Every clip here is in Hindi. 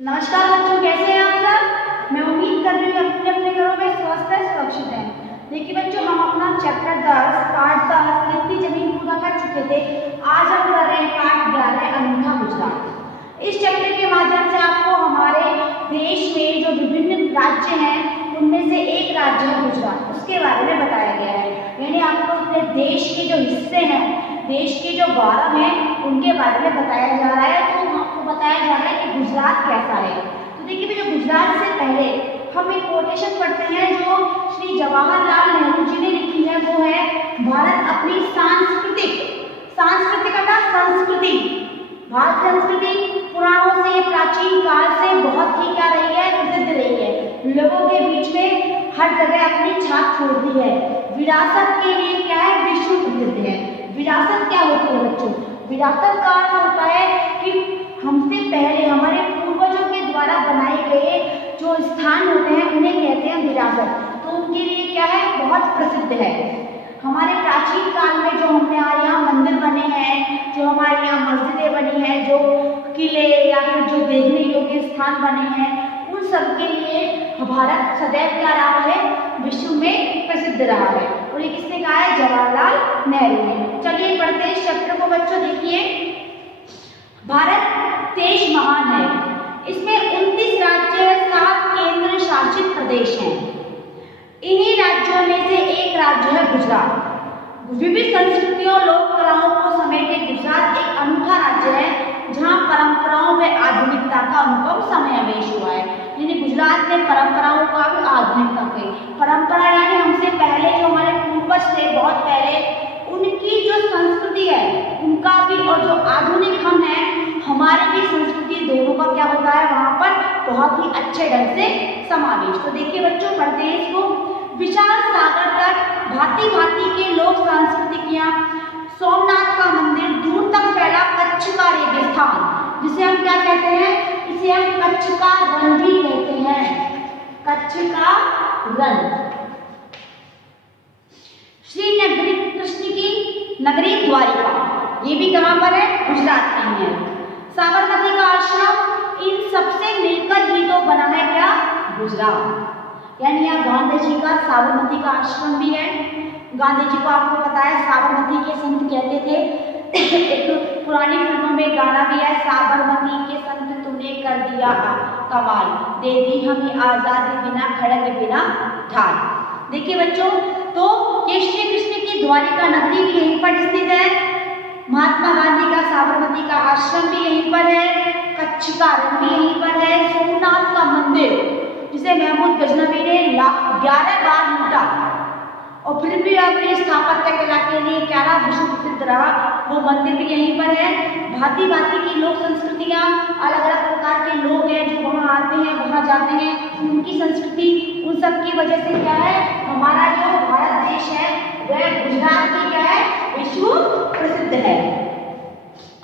नमस्कार बच्चों, कैसे हैं आप सब। मैं उम्मीद कर रही हूँ अपने अपने घरों में स्वस्थ है, सुरक्षित हैं। देखिए बच्चों, हम अपना चैप्टर 10 पार्ट 10 खेती जमीन पूरा कर चुके थे। आज हम कर रहे हैं पार्ट 11 अनूठा गुजरात। इस चैप्टर के माध्यम से आपको हमारे देश में जो विभिन्न राज्य हैं उनमें से एक राज्य है गुजरात, उसके बारे में बताया गया है। यानी आपको अपने देश के जो हिस्से हैं, देश के जो गौरव हैं, उनके बारे में बताया जा रहा है। तो आपको बताया जा रहा है कि गुजरात कैसा है। तो देखिए भैया, गुजरात से पहले हम एक कोटेशन पढ़ते हैं जो श्री जवाहरलाल नेहरू जी ने लिखी है। वो है, भारत अपनी सांस्कृतिक अर्थात संस्कृति, भारत संस्कृति पुराणों से, प्राचीन काल से बहुत ही क्या रही है, प्रसिद्ध रही है। लोगों के बीच में हर जगह अपनी छाप छोड़ दी है। विरासत के लिए क्या है, विश्व प्रसिद्ध है। विरासत क्या होती है बच्चों? विरासत का अर्थ होता है कि हमसे पहले हमारे पूर्वजों के द्वारा बनाए गए जो स्थान होते हैं उन्हें कहते हैं विरासत। तो उनके लिए क्या है, बहुत प्रसिद्ध है। हमारे प्राचीन काल में जो हमारे यहाँ मंदिर बने हैं, जो हमारे यहाँ मस्जिदें बनी हैं, जो किले या फिर जो देखने योग्य स्थान बने हैं, उन सब के लिए भारत सदैव क्या रहा है, विश्व में प्रसिद्ध रहा है। और ये किसने कहा है? जवाहरलाल नेहरू ने। चलिए पढ़ते हैं इस चैप्टर को बच्चों। देखिए, भारत देश महान है। इसमें 29 राज्य, 7 केंद्र शासित प्रदेश हैं। इन्हीं राज्यों में से एक राज्य है गुजरात। विविध संस्कृतियों, लोक कलाओं को समेटे गुजरात एक अनूठा राज्य है जहां परंपराओं में आधुनिकता का अनुपम समावेश हुआ है। यानी गुजरात ने परंपराओं का भी आधुनिकता की परंपरा, यानी हमसे पहले जो हमारे पूर्वज थे, बहुत पहले, उनकी जो संस्कृति है उनका भी, और जो आधुनिक हम हैं हमारी भी संस्कृति, दोनों का क्या होता है वहाँ पर बहुत ही अच्छे ढंग से समावेश। तो देखिए बच्चों, पढ़ते हैं इसको। विशाल सागर तट, भांति भांति के लोक संस्कृतियाँ, सोमनाथ का मंदिर, दूर तक फैला कच्छ का रेगिस्तान, जिसे हम क्या कहते हैं, इसे हम कच्छ का रण भी कहते हैं। कच्छ का रण। श्री नगरी कृष्ण की नगरी द्वारिका, ये भी कहाँ पर है? गुजरात में है। साबरमती का आश्रम, इन सबसे मिलकर ही तो बना है क्या? गुजरात। यानी यहाँ गांधी जी का साबरमती का आश्रम भी है। गांधी जी को आपको पता है साबरमती के संत कहते थे। एक पुरानी फिल्मों में गाना भी है, साबरमती के संत तूने कर दिया कमाल, दे दी हमें आजादी बिना खड़ग बिना ढाल। देखिए बच्चों, तो ये श्री कृष्ण की द्वारिका नगरी भी यहीं पर स्थित है। महात्मा गांधी का साबरमती का आश्रम भी यहीं पर है। कच्छ का रण भी यहीं पर है। सोमनाथ का मंदिर, जिसे महमूद गजनवी ने 11 बार लूटा और फिर भी अपने स्थापत्य कला के लिए क्या रहा, विश्व प्रसिद्ध रहा, वो मंदिर भी यहीं पर है। भांति भांति की लोक संस्कृतियाँ, अलग अलग प्रकार के लोग हैं जो वहाँ आते हैं, वहाँ जाते हैं, उनकी संस्कृति, उन सब की वजह से क्या है, हमारा जो भारत देश है वह गुजरात की क्या है, विश्व प्रसिद्ध है।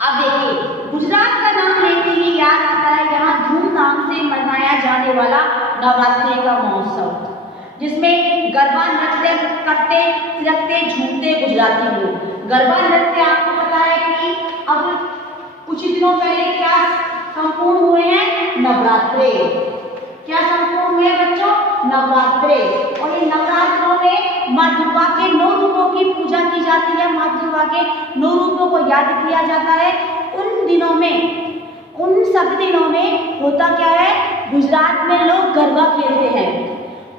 अब देखिए, गुजरात का नाम लेते ही याद आता है यहाँ धूमधाम से मनाया जाने वाला नवरात्रि का महोत्सव, जिसमें गरबा नृत्य करते, थिरकते, झूमते गुजराती लोग। गरबा नृत्य आपको पता है कि अब कुछ ही दिनों पहले क्या संपूर्ण हुए हैं, नवरात्रे। क्या संपूर्ण हुए बच्चों? नवरात्रे। और ये नवरात्रों में माँ दुर्गा के 9 रूपों की पूजा की जाती है। माँ दुर्गा के 9 रूपों को याद किया जाता है। उन दिनों में, उन सब दिनों में होता क्या है, गुजरात में लोग गरबा खेलते हैं।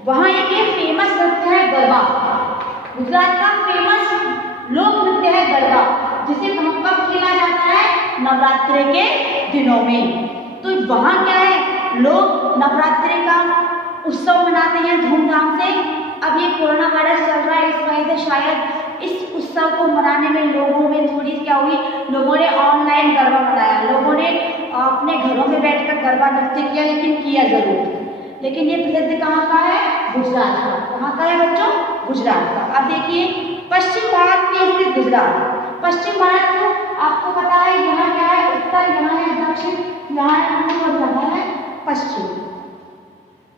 वहाँ एक फेमस नृत्य है गरबा। गुजरात का फेमस लोक नृत्य है गरबा, जिसे कब खेला जाता है, नवरात्रि के दिनों में। तो वहाँ क्या है, लोग नवरात्रि का उत्सव मनाते हैं धूमधाम से। अब ये कोरोना वायरस चल रहा है, इस वजह से शायद इस उत्सव को मनाने में लोगों में थोड़ी क्या हुई, लोगों ने ऑनलाइन गरबा मनाया, लोगों ने अपने घरों में बैठकर गरबा नृत्य किया, लेकिन किया जरूर। लेकिन ये प्रसिद्ध कहाँ का है, गुजरात का। कहाँ का है बच्चों, गुजरात का। अब देखिए, पश्चिम भारत में स्थित गुजरात। पश्चिम भारत को आपको पता है यहाँ क्या है, उत्तर, यहाँ है दक्षिण, यहाँ है पूर्व और यहाँ है पश्चिम।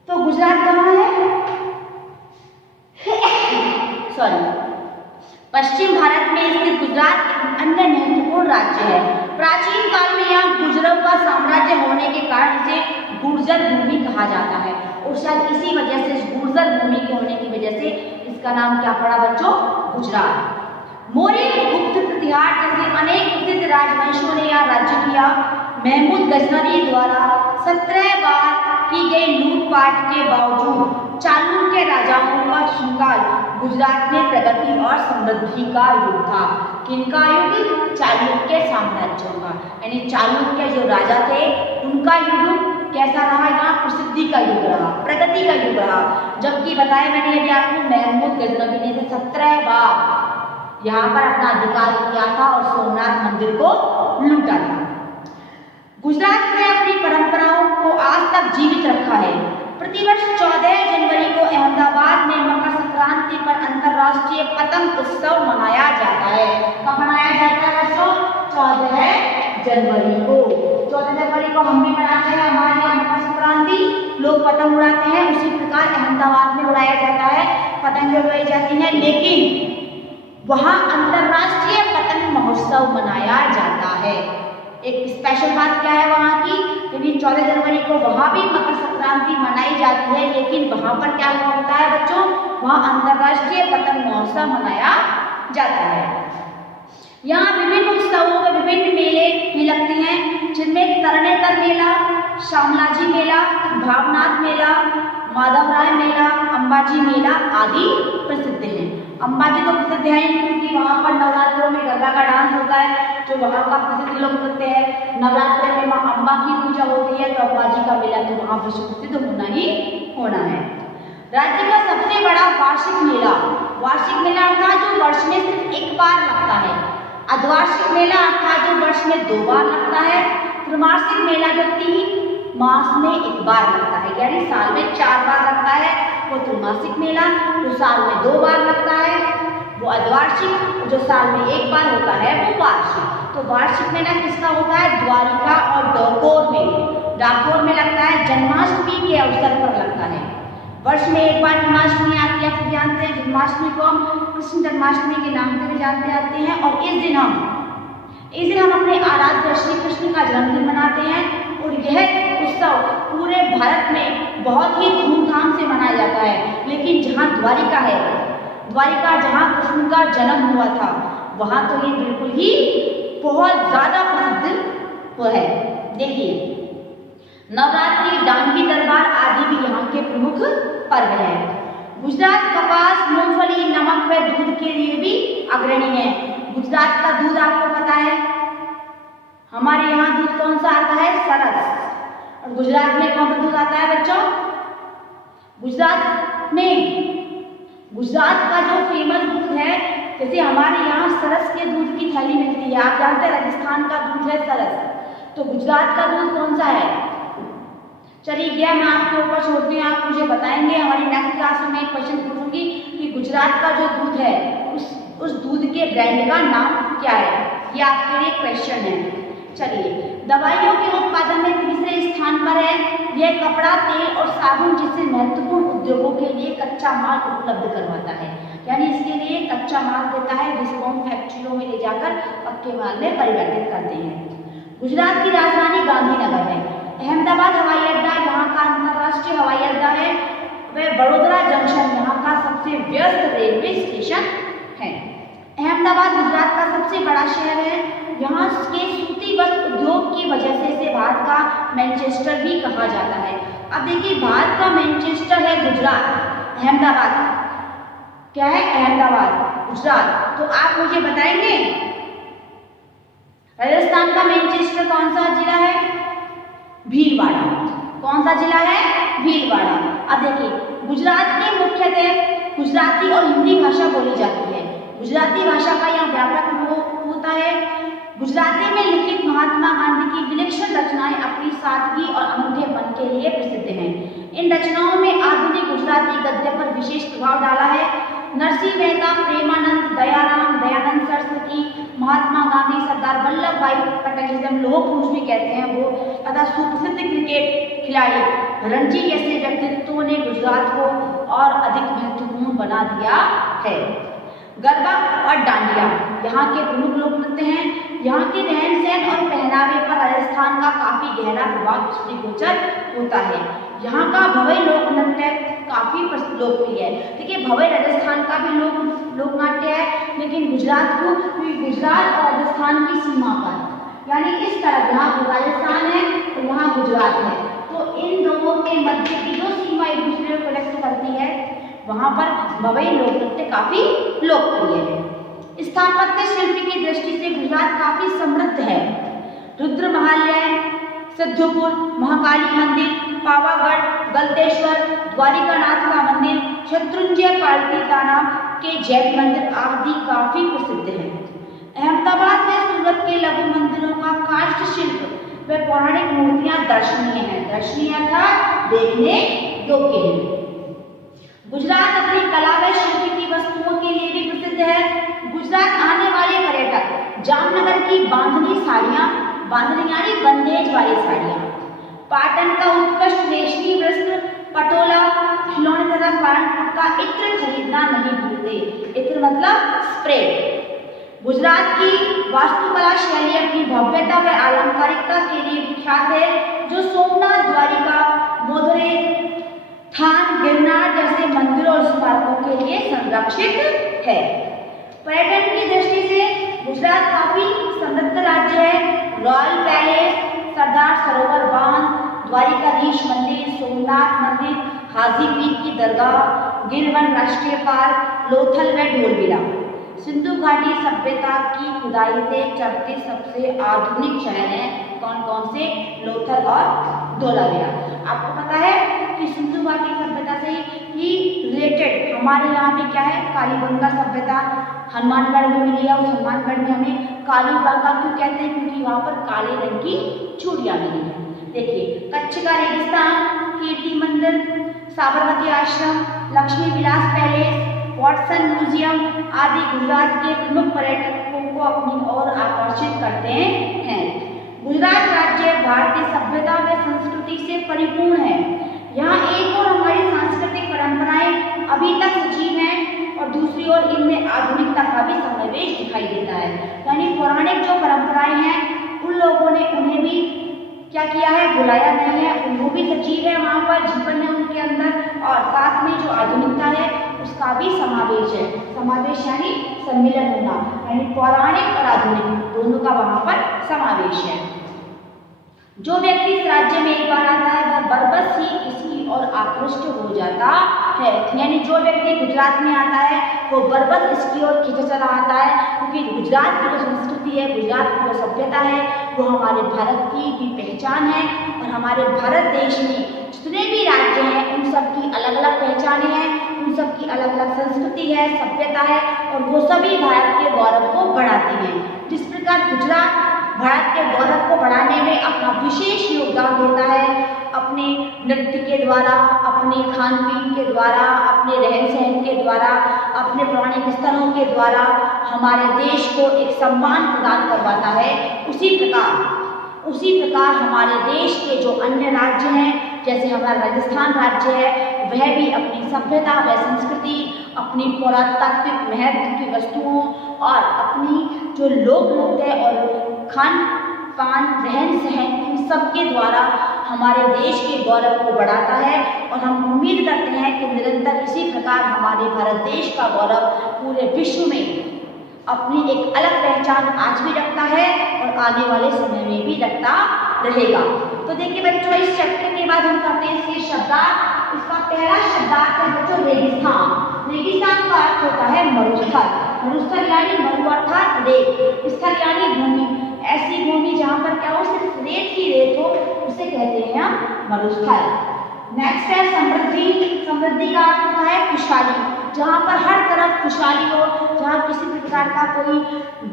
तो गुजरात कहाँ है, सॉरी, पश्चिम भारत में स्थित गुजरात एक अन्य महत्वपूर्ण राज्य है। प्राचीन काल में यहाँ गुजरों का साम्राज्य होने के कारण इसे गुर्जर भूमि कहा जाता है और शायद इसी वजह से, इस गुर्जर भूमि के होने की वजह से इसका नाम क्या पड़ा बच्चों? गुजरात। मौर्य, गुप्त, प्रतिहार जैसे अनेक प्रसिद्ध राजवंशों ने यहाँ राज्य किया। महमूद गजनवी द्वारा 17 बार की गई लूटपाट के बावजूद चालुक्य राजाओं का शासनकाल गुजरात में प्रगति और समृद्धि का युग था। किनका युग? चालुक्य साम्राज्यों का, यानी चालुक्य जो राजा थे उनका युग कैसा रहा? यहाँ प्रसिद्धि का युग रहा, प्रगति का युग रहा। जबकि बताया मैंने अभी आपको, महमूद गजनवी ने 17 बार यहाँ पर अपना अधिकार किया था और सोमनाथ मंदिर को लूटा था। गुजरात ने अपनी परंपराओं को आज तक जीवित रखा है। प्रतिवर्ष 14 जनवरी को अहमदाबाद में मकर संक्रांति पर अंतर्राष्ट्रीय पतंग उत्सव मनाया जाता है। कब मनाया जाता है बच्चों? 14 जनवरी को। 14 जनवरी को हम भी मनाते हैं, हमारे यहाँ मकर संक्रांति, लोग पतंग उड़ाते हैं। उसी प्रकार अहमदाबाद में उड़ाया जाता है, पतंगें उड़ाई जाती हैं, लेकिन वहाँ अंतर्राष्ट्रीय पतंग महोत्सव मनाया जाता है। एक स्पेशल बात क्या है वहाँ की? यानी 14 जनवरी को वहाँ भी मकर संक्रांति मनाई जाती है, लेकिन वहाँ पर क्या होता है बच्चों? वहाँ अंतर्राष्ट्रीय पतंग महोत्सव मनाया जाता है। यहाँ विभिन्न उत्सवों में विभिन्न मेले भी लगते हैं, जिनमें तरणेतर मेला, शामलाजी मेला, भावनाथ मेला, माधवराय मेला, अंबाजी मेला आदि प्रसिद्ध हैं। अंबाजी तो प्रसिद्ध है क्योंकि वहाँ पर नवरात्रों में गरबा का डांस होता है, जो वहाँ का प्रसिद्ध लोग करते हैं। नवरात्र में माँ अम्बा की पूजा होती है, तो अंबाजी का मेला तो वहाँ विश्व प्रसिद्ध होना ही होना है। राज्य का सबसे बड़ा वार्षिक मेला, वार्षिक मेला अर्थात जो वर्ष में सिर्फ एक बार लगता है। अर्धवार्षिक मेला अर्थात जो वर्ष में 2 बार लगता है। त्रैमासिक मेला जो 3 मास में एक बार लगता है, यानी साल में 4 बार लगता है वो त्रैमासिक मेला, जो साल में 2 बार लगता है वो अर्धवार्षिक, जो साल में 1 बार होता है वो वार्षिक। तो वार्षिक मेला किसका होता है? द्वारिका और डाकोर में, डाकोर में लगता है, जन्माष्टमी के अवसर पर लगता है। वर्ष में एक बार जन्माष्टमी आती है, आप जानते हैं। जन्माष्टमी को हम कृष्ण जन्माष्टमी के नाम से भी जानते आते हैं और इस दिन हम अपने आराध्य श्री कृष्ण का जन्मदिन मनाते हैं और यह उत्सव पूरे भारत में बहुत ही धूमधाम से मनाया जाता है। लेकिन जहाँ द्वारिका है, द्वारिका जहाँ कृष्ण का जन्म हुआ था, वहाँ तो ये बिल्कुल ही बहुत ज़्यादा प्रसिद्ध है। देखिए, नवरात्रि, डांगी दरबार आदि भी यहाँ के प्रमुख पर्व हैं। गुजरात कपास, मूंगफली, नमक व दूध के लिए भी अग्रणी है। गुजरात का दूध आपको पता है, हमारे यहाँ दूध कौन सा आता है? सरस। और गुजरात में कौन सा दूध आता है बच्चों? गुजरात का जो फेमस दूध है, जैसे हमारे यहाँ सरस के दूध की थैली मिलती है, आप जानते हैं राजस्थान का दूध है सरस, तो गुजरात का दूध कौन सा है? चलिए गया, मैं आपके ऊपर छोड़ती हूँ, आप मुझे बताएंगे। हमारी नेक्स्ट क्लास में मैं एक क्वेश्चन पूछूंगी कि गुजरात का जो दूध है उस दूध के ब्रांड का नाम क्या है, ये आपके लिए क्वेश्चन है। चलिए, दवाइयों के उत्पादन में तीसरे स्थान पर है। यह कपड़ा, तेल और साबुन जैसे महत्वपूर्ण उद्योगों के लिए कच्चा माल उपलब्ध करवाता है, यानी इसके लिए कच्चा माल देता है जिसको हम फैक्ट्रियों में ले जाकर पक्के माल में परिवर्तित करते हैं। गुजरात की राजधानी गांधीनगर है। अहमदाबाद हवाई अड्डा यहाँ का अंतर्राष्ट्रीय हवाई अड्डा है। वह बड़ोदरा जंक्शन यहाँ का सबसे व्यस्त रेलवे स्टेशन है। अहमदाबाद गुजरात का सबसे बड़ा शहर है। यहाँ के सूती वस्त्र उद्योग की वजह से इसे भारत का मैनचेस्टर भी कहा जाता है। अब देखिए, भारत का मैनचेस्टर है गुजरात, अहमदाबाद क्या है? अहमदाबाद, गुजरात। तो आप मुझे बताएंगे राजस्थान का मैनचेस्टर कौन सा जिला है? भीलवाड़ा। कौन सा जिला है? भीलवाड़ा। अब देखिए, गुजरात की मुख्यतः गुजराती और हिंदी भाषा बोली जाती है। गुजराती भाषा का यहाँ व्यापक होता है। गुजराती में लिखित महात्मा गांधी की विलक्षण रचनाएं अपनी सादगी और अनूठेपन के लिए प्रसिद्ध हैं। इन रचनाओं में आधुनिक गुजराती गद्य पर विशेष प्रभाव डाला है। नरसिंह मेहता, प्रेमानंद, दयानंद सरस्वती, महात्मा गांधी, सरदार वल्लभ भाई पटेल, जिसे हम लोह पुरुष भी कहते हैं वो, तथा सुप्रसिद्ध क्रिकेट खिलाड़ी रणजी जैसे व्यक्तित्वों ने गुजरात को और अधिक महत्वपूर्ण बना दिया है। गरबा और डांडिया यहाँ के प्रमुख लोक नृत्य हैं। यहाँ के रहन सहन और पहनावे पर राजस्थान का काफी गहरा प्रभाव दृष्टिगोचर होता है। यहाँ का भवई लोक नृत्य काफी लोकप्रिय है। देखिए भवई राजस्थान का भी लोक नाट्य है, लेकिन गुजरात और राजस्थान की सीमा पर, यानी इस तरफ यहाँ राजस्थान है तो यहाँ गुजरात है, तो इन दोनों के मध्य की जो सीमा एक दूसरे को कनेक्ट करती है, वहाँ पर भवई लोक नृत्य काफी लोकप्रिय है। स्थापत्य शिल्प की दृष्टि से गुजरात काफी समृद्ध है। रुद्रमहालय, सिद्धपुर महाकाली मंदिर, पावागढ़, गलतेश्वर, द्वारिकानाथ का मंदिर, शत्रुंजय पालिताना के जैन मंदिर आदि काफी प्रसिद्ध है। अहमदाबाद में सूरत के लघु मंदिरों का काष्ठ शिल्प व पौराणिक मूर्तियां दर्शनीय है। दर्शनीय अर्थात देखने योग्य है। गुजरात अपनी कला व शिल्प की वस्तुओं के लिए भी प्रसिद्ध है। गुजरात आने वाले पर्यटक जामनगर की बांधनी साड़ियाँ, बांधनी यानी बंदेज वाली साड़ियाँ, पाटन का उत्कृष्ट रेशमी वस्त्र, पटोला, खिलौने तथा पारंपरिक का इत्र खरीदना नहीं भूलते। इत्र मतलब स्प्रे। गुजरात की वास्तुकला शैली अपनी भव्यता व अलंकारिकता के लिए विख्यात है, जो सोमनाथ, द्वारिका, मोधरे, थान, गिरनार जैसे मंदिरों और स्मारकों के लिए संरक्षित है। पर्यटन की दृष्टि से गुजरात काफी समृद्ध राज्य है। रॉयल पैलेस, सरदार सरोवर बांध, द्वारिकाधीश मंदिर, सोमनाथ मंदिर, हाजीपीर की दरगाह, गिरवन राष्ट्रीय पार्क, लोथल व ढोलबिला। सिंधु घाटी सभ्यता की खुदाई से चढ़ते सबसे आधुनिक शहर हैं कौन कौन से? लोथल और धोलावीरा। आपको पता है कि सिंधु घाटी सभ्यता से ही रिलेटेड हमारे यहाँ पे क्या है, कालीबंगा सभ्यता हनुमानगढ़ में मिली है। उस हनुमानगढ़ में हमें कालीबंगा क्यों कहते हैं? क्योंकि वहाँ पर काले रंग की चूड़ियाँ मिली है। देखिए कच्छ का रेगिस्तान, कीर्ति मंदिर, साबरमती आश्रम, Lakshmi Vilas palace, Watson museum आदि गुजरात के प्रमुख पर्यटकों को अपनी ओर आकर्षित करते हैं। गुजरात राज्य भारतीय सभ्यता व संस्कृति से परिपूर्ण है। यहाँ एक और हमारी सांस्कृतिक परंपराएं अभी तक सजीव हैं और दूसरी ओर इनमें आधुनिकता का भी समावेश दिखाई देता है। यानी पौराणिक जो परंपराएं हैं उन लोगों ने उन्हें भी क्या किया है, बुलाया नहीं है, वो भी सजीव है, वहाँ पर जीवन है उनके अंदर, और साथ में जो आधुनिकता है उसका भी समावेश है। समावेश यानी सम्मिलन होना, यानी पौराणिक और आधुनिक दोनों का वहाँ पर समावेश है। जो व्यक्ति इस राज्य में एक बार आता है वह बरबस ही इसकी और आकृष्ट हो जाता है। यानी जो व्यक्ति गुजरात में आता है वो बरबस इसकी ओर खींचा चला आता है, क्योंकि गुजरात की जो संस्कृति है, गुजरात की जो सभ्यता है वो हमारे भारत की भी पहचान है। और हमारे भारत देश में जितने भी राज्य हैं उन सब की अलग अलग पहचानें हैं, उन सब की अलग अलग संस्कृति है, सभ्यता है, और वो सभी भारत के गौरव को बढ़ाती हैं। जिस प्रकार गुजरात भारत के गौरव को बढ़ाने में अपना विशेष योगदान देता है, अपने नृत्य के द्वारा, अपने खान पीन के द्वारा, अपने रहन सहन के द्वारा, अपने पौराणिक स्थलों के द्वारा हमारे देश को एक सम्मान प्रदान करवाता है। उसी प्रकार हमारे देश के जो अन्य राज्य हैं, जैसे हमारा राजस्थान राज्य है, वह भी अपनी सभ्यता व संस्कृति, अपनी पुरातात्विक महत्व की वस्तुओं और अपनी जो लोक नृत्य और खान पान, रहन सहन, इन सब के द्वारा हमारे देश के गौरव को बढ़ाता है। और हम उम्मीद करते हैं कि निरंतर इसी प्रकार हमारे भारत देश का गौरव पूरे विश्व में अपनी एक अलग पहचान आज भी रखता है और आने वाले समय में भी रखता रहेगा। तो देखिए बच्चों, इस चैप्टर के बाद हम करते हैं इसके शब्दार्थ। इसका पहला शब्दार्थ है बच्चों रेगिस्तान। रेगिस्तान का अर्थ होता है मरुस्थल। मरुस्थल यानी मरु अर्थात रेत, स्थल यानी भूमि, ऐसी भूमि जहाँ पर क्या हो, सिर्फ रेत ही रेत हो, उसे कहते हैं हम मरुस्थल। नेक्स्ट है समृद्धि। समृद्धि का अर्थ होता है खुशहाली, जहाँ पर हर तरफ खुशहाली हो, जहाँ किसी प्रकार का कोई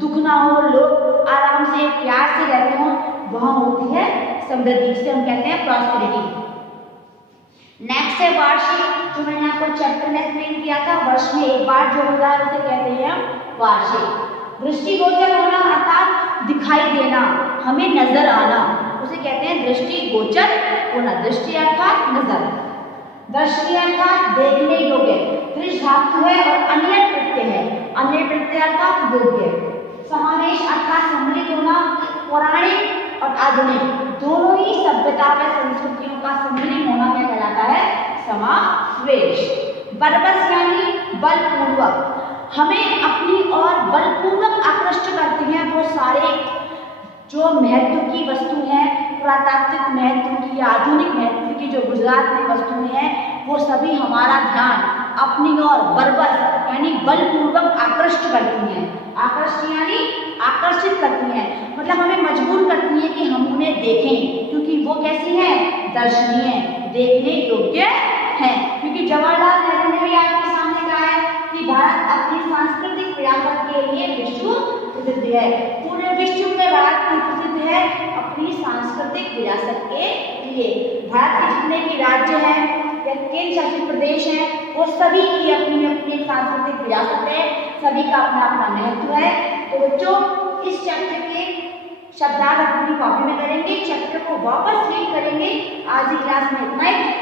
दुख ना हो, लोग आराम से प्यार से रहते हो, वहाँ होती है समृद्धि, जिसे हम कहते हैं प्रॉस्पेरिटी। नेक्स्ट है वार्षिक, जो मैंने आपको चैप्टर में एक्सप्लेन किया था, वर्ष में एक बार जो होता है उसे कहते हैं हम वार्षिक। दृष्टिगोचर होना अर्थात दिखाई देना, हमें नजर आना, उसे कहते हैं दृष्टिगोचर होना। दृष्टि अर्थात नजर, दर्शनीय अर्थात देखने योग्य, दृश्य धातु है और अन्य प्रत्यय है, अन्य प्रत्यय अर्थात योग्य। समावेश अर्थात सम्मिलित होना, पौराणिक और आधुनिक दोनों ही सभ्यता व संस्कृतियों का सम्मिलित होना क्या कहलाता है? समावेश। बरबस यानी बलपूर्वक, हमें अपनी ओर बलपूर्वक आकृष्ट करती हैं वो सारे जो महत्व की वस्तु है, पुरातात्विक महत्व की या आधुनिक महत्व की जो गुजरात में वस्तुएं हैं, वो सभी हमारा ध्यान अपनी ओर बरबस यानी बलपूर्वक आकृष्ट करती हैं। आकृष्ट यानी आकर्षित करती हैं, मतलब हमें मजबूर करती हैं कि हम उन्हें देखें, क्योंकि वो कैसी हैं? दर्शनीय, देखने योग्य हैं। क्योंकि जवाहरलाल नेहरू ने भी आपके सामने कहा है कि भारत अपनी सांस्कृतिक विरासत के लिए विश्व प्रसिद्ध है। पूरे विश्व में भारत प्रसिद्ध है अपनी सांस्कृतिक विरासत के लिए। भारत के जितने भी राज्य हैं या केंद्र शासित प्रदेश हैं, वो सभी की अपनी अपनी सांस्कृतिक विरासत है, सभी का अपना अपना महत्व है। तो बच्चों, इस चैप्टर के शब्दार्थ अपनी कॉपी में करेंगे, चैप्टर को वापस रीड करेंगे। आज की क्लास में इतना ही।